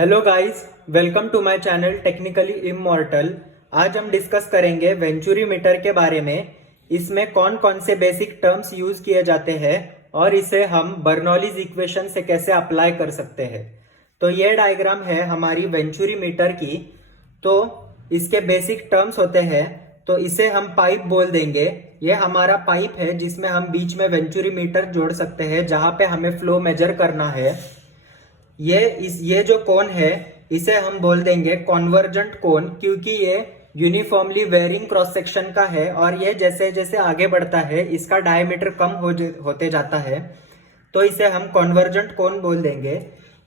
Hello guys, welcome to my channel technically immortal. आज हम discuss करेंगे वेंचुरी मीटर के बारे में। इसमें कौन कौन से बेसिक टर्म्स यूज किए जाते हैं और इसे हम बर्नौलीज इक्वेशन से कैसे अप्लाई कर सकते हैं। तो ये डायग्राम है हमारी वेंचुरी मीटर की। तो इसके बेसिक टर्म्स होते हैं। तो इसे हम पाइप बोल देंगे। ये हमारा पाइप है जिसमें हम बीच में वेंचुरी मीटर जोड़ सकते हैं जहां पे हमें फ्लो मेजर करना है। ये जो कोन है इसे हम बोल देंगे कॉन्वर्जेंट कोन, क्योंकि ये यूनिफॉर्मली वेरिंग क्रॉस सेक्शन का है और ये जैसे जैसे आगे बढ़ता है इसका डायमीटर कम होते जाता है। तो इसे हम कॉन्वर्जेंट कोन बोल देंगे।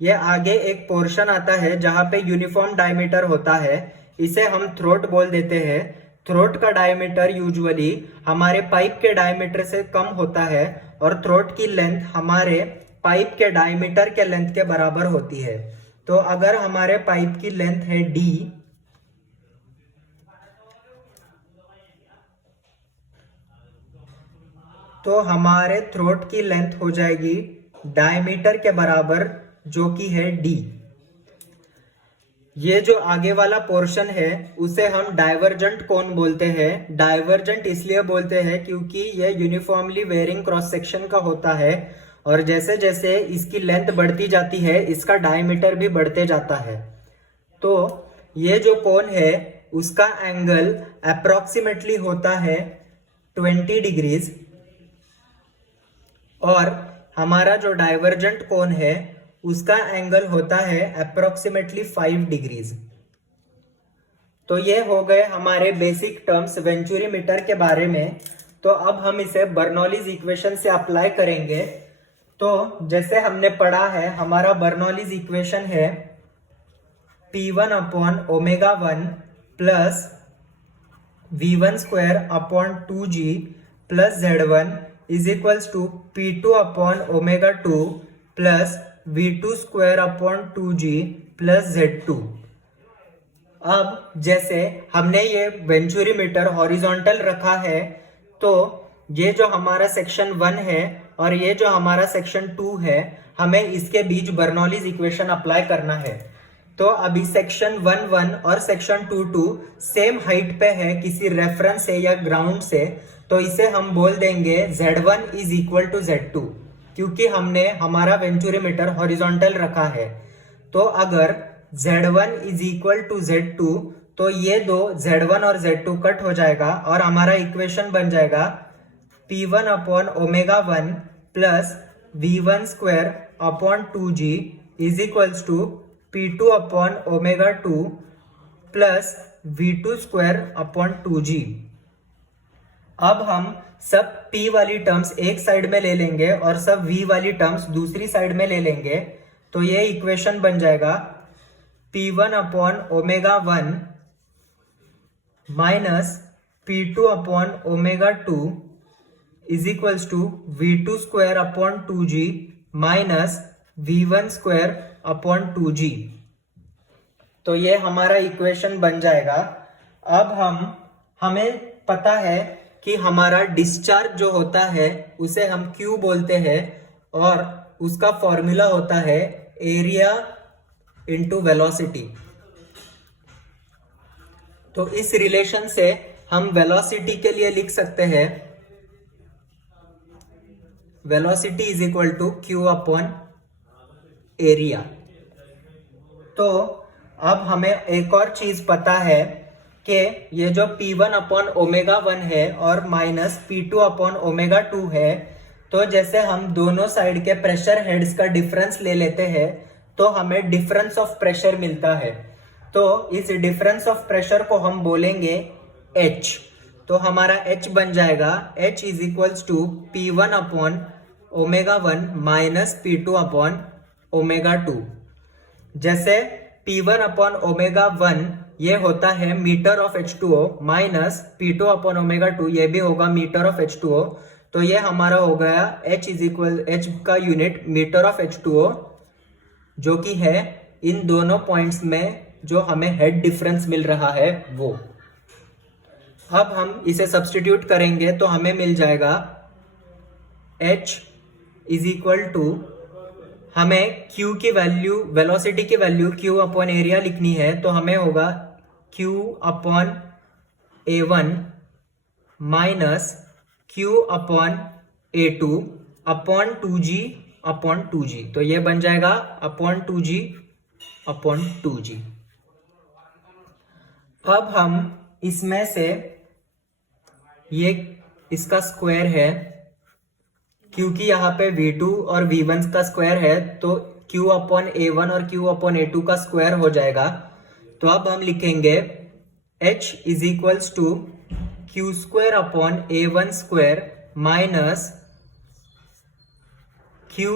ये आगे एक पोर्शन आता है जहां पे यूनिफॉर्म डायमीटर होता है, इसे हम थ्रोट बोल देते हैं। थ्रोट का डायमीटर यूजुअली हमारे पाइप के डायमीटर से कम होता है और थ्रोट की लेंथ हमारे पाइप के डायमीटर के लेंथ के बराबर होती है। तो अगर हमारे पाइप की लेंथ है d, तो हमारे थ्रोट की लेंथ हो जाएगी डायमीटर के बराबर, जो कि है d। ये जो आगे वाला पोर्शन है उसे हम डाइवर्जेंट कोन बोलते हैं। डाइवर्जेंट इसलिए बोलते हैं क्योंकि ये यूनिफॉर्मली वेरिंग क्रॉस सेक्शन का होता है और जैसे जैसे इसकी लेंथ बढ़ती जाती है इसका डायमीटर भी बढ़ते जाता है। तो ये जो कोन है उसका एंगल अप्रोक्सीमेटली होता है 20 डिग्रीज और हमारा जो डाइवर्जेंट कोन है उसका एंगल होता है अप्रोक्सीमेटली 5 डिग्रीज। तो ये हो गए हमारे बेसिक टर्म्स वेंचुरी मीटर के बारे में। तो अब हम इसे बर्नौलीज इक्वेशन से अप्लाई करेंगे। तो जैसे हमने पढ़ा है हमारा बर्नौलीज इक्वेशन है P1 upon omega 1 plus V1 square upon 2G plus Z1 is equals to P2 upon omega 2 plus V2 square upon 2G plus Z2। अब जैसे हमने ये वेंचुरी मीटर हॉरिजॉन्टल रखा है, तो ये जो हमारा सेक्शन 1 है और ये जो हमारा सेक्शन 2 है, हमें इसके बीच बर्नौलीज इक्वेशन अप्लाई करना है। तो अभी सेक्शन 1 और सेक्शन 2 सेम हाइट पे है किसी रेफरेंस से या ग्राउंड से, तो इसे हम बोल देंगे Z1 is equal to Z2, क्योंकि हमने हमारा वेंचुरी मीटर हॉरिजॉन्टल रखा है। तो अगर Z1 is equal to Z2 तो ये दो Z1 और Z2 कट हो जाएगा और हमारा इक्वेशन बन जाएगा P1 upon omega 1 plus V1 square upon 2G is equals to P2 upon omega 2 plus V2 square upon 2G। अब हम सब P वाली टर्म्स एक साइड में ले लेंगे और सब V वाली टर्म्स दूसरी साइड में ले लेंगे। तो ये इक्वेशन बन जाएगा P1 upon omega 1 minus P2 upon omega 2 is equals to V2 square upon 2G minus V1 square upon 2G। तो ये हमारा इक्वेशन बन जाएगा। अब हमें पता है कि हमारा डिस्चार्ज जो होता है उसे हम Q बोलते हैं और उसका फॉर्मूला होता है एरिया इंटू वेलोसिटी। तो इस रिलेशन से हम वेलोसिटी के लिए लिख सकते हैं velocity is equal to Q upon area. तो अब हमें एक और चीज पता है कि ये जो P1 अपॉन ओमेगा 1 है और माइनस P2 अपॉन ओमेगा 2 है, तो जैसे हम दोनों साइड के प्रेशर हेड्स का डिफरेंस ले लेते हैं तो हमें डिफरेंस ऑफ प्रेशर मिलता है। तो इस डिफरेंस ऑफ प्रेशर को हम बोलेंगे H। तो हमारा H बन जाएगा H is equals to P1 upon omega 1 minus P2 upon omega 2। जैसे P1 अपॉन ओमेगा 1 ये होता है meter of H2O minus P2 upon omega 2 ये भी होगा मीटर ऑफ H2O। तो ये हमारा हो गया H इज इक्वल H का यूनिट मीटर ऑफ H2O, जो कि है इन दोनों पॉइंट्स में जो हमें हेड डिफरेंस मिल रहा है वो। अब हम इसे सब्स्टिट्यूट करेंगे तो हमें मिल जाएगा H इज इक्वल टू हमें Q की वैल्यू, वेलोसिटी की वैल्यू Q अपॉन एरिया लिखनी है, तो हमें होगा Q upon A1 minus Q upon A2 upon 2G upon 2G। तो ये बन जाएगा अपॉन 2G अपॉन 2G। अब हम इसमें से ये इसका स्क्वायर है, क्योंकि यहाँ पे V2 और V1 का स्क्वायर है, तो Q अपॉन A1 और Q अपॉन A2 का स्क्वायर हो जाएगा। तो अब हम लिखेंगे H is equals to Q square upon A1 square minus Q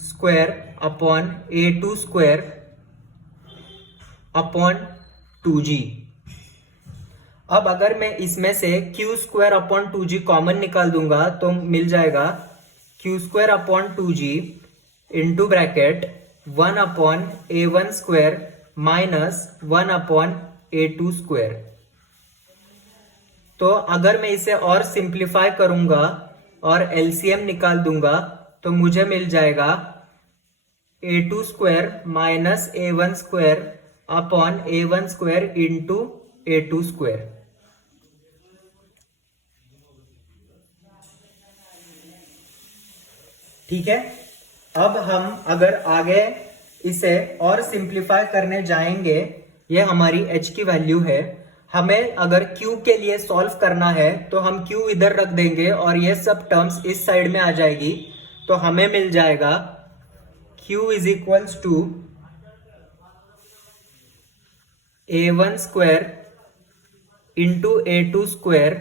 square upon A2 square upon 2G। अब अगर मैं इसमें से Q square upon 2G common निकाल दूंगा तो मिल जाएगा Q square upon 2G into bracket 1 upon A1 square minus 1 upon A2 square. तो अगर मैं इसे और सिंप्लीफाई करूंगा और LCM निकाल दूंगा तो मुझे मिल जाएगा A2 square minus A1 square upon A1 square into A2 square. ठीक है। अब हम अगर आगे इसे और सिंप्लीफाई करने जाएंगे, ये हमारी H की वैल्यू है। हमें अगर Q के लिए सॉल्व करना है तो हम Q इधर रख देंगे और ये सब टर्म्स इस साइड में आ जाएगी। तो हमें मिल जाएगा Q is equals to A1 square into A2 square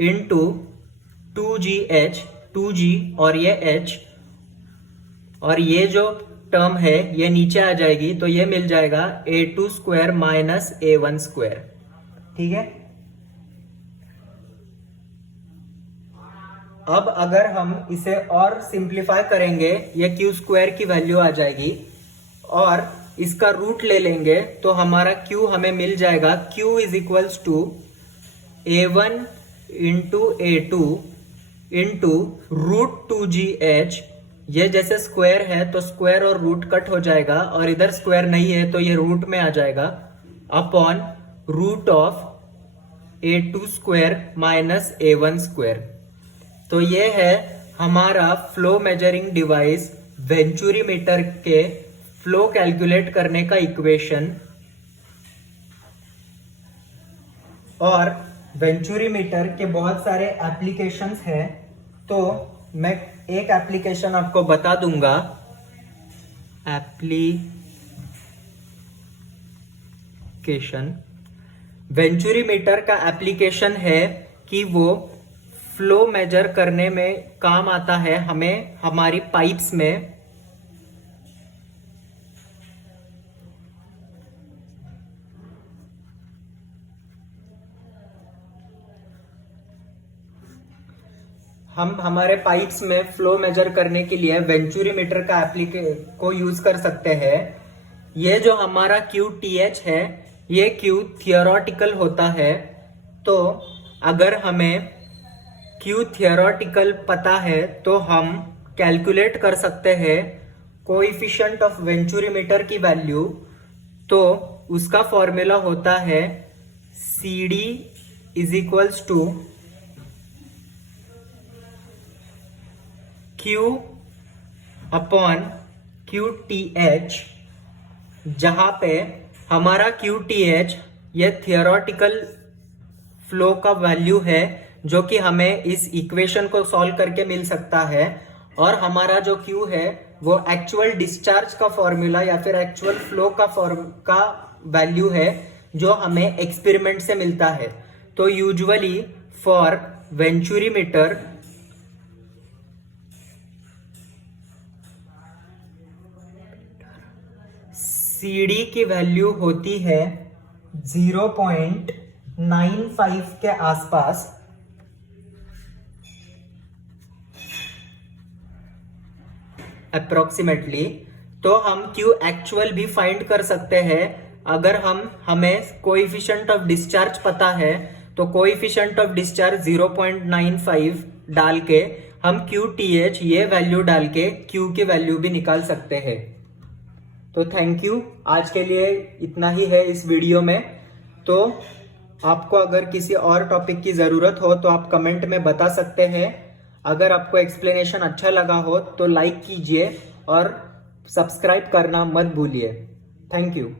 into 2G और ये H, और ये जो टर्म है ये नीचे आ जाएगी, तो ये मिल जाएगा A2 square minus A1 square. ठीक है। अब अगर हम इसे और सिंप्लीफाई करेंगे, ये Q स्क्वायर की वैल्यू आ जाएगी और इसका रूट ले लेंगे तो हमारा Q हमें मिल जाएगा Q is equals to A1 into A2 into root 2GH। ये जैसे स्क्वायर है तो स्क्वायर और रूट कट हो जाएगा, और इधर स्क्वायर नहीं है तो ये रूट में आ जाएगा, upon root of A2 square minus A1 square. तो ये है हमारा फ्लो मेजरिंग डिवाइस वेंचुरीमीटर के फ्लो कैलकुलेट करने का इक्वेशन। और वेंचुरीमीटर के बहुत सारे एप्लीकेशंस हैं, तो मैं एक एप्लीकेशन आपको बता दूंगा। एप्लीकेशन वेंचुरीमीटर का एप्लीकेशन है कि वो फ्लो मेजर करने में काम आता है हमें हमारी पाइप्स में। हम हमारे पाइप्स में फ्लो मेजर करने के लिए वेंचुरीमीटर का को यूज कर सकते हैं। ये जो हमारा QTH है, ये Q थियोरेटिकल होता है। तो अगर हमें Q थियोरेटिकल पता है तो हम कैलकुलेट कर सकते हैं कोएफिशिएंट ऑफ वेंचुरीमीटर की वैल्यू। तो उसका फॉर्मूला होता है CD is equals to Q upon QTH, जहां पे हमारा QTH ये थियोरेटिकल फ्लो का वैल्यू है जो कि हमें इस इक्वेशन को सॉल्व करके मिल सकता है, और हमारा जो Q है वो एक्चुअल डिस्चार्ज का फॉर्मूला या फिर एक्चुअल फ्लो का वैल्यू है जो हमें एक्सपेरिमेंट से मिलता है। तो यूजुअली फॉर वेंचुरीमीटर CD की वैल्यू होती है 0.95 के आसपास। अप्रोक्सीमेटली। तो हम Q एक्चुअल भी फाइंड कर सकते हैं अगर हमें कोएफिशिएंट ऑफ डिस्चार्ज पता है। तो कोएफिशिएंट ऑफ डिस्चार्ज 0.95 डाल के हम QTH ये वैल्यू डाल के Q की वैल्यू भी निकाल सकते हैं। तो थैंक यू, आज के लिए इतना ही है इस वीडियो में। तो आपको अगर किसी और टॉपिक की ज़रूरत हो तो आप कमेंट में बता सकते हैं। अगर आपको एक्सप्लेनेशन अच्छा लगा हो तो लाइक कीजिए और सब्सक्राइब करना मत भूलिए। Thank you.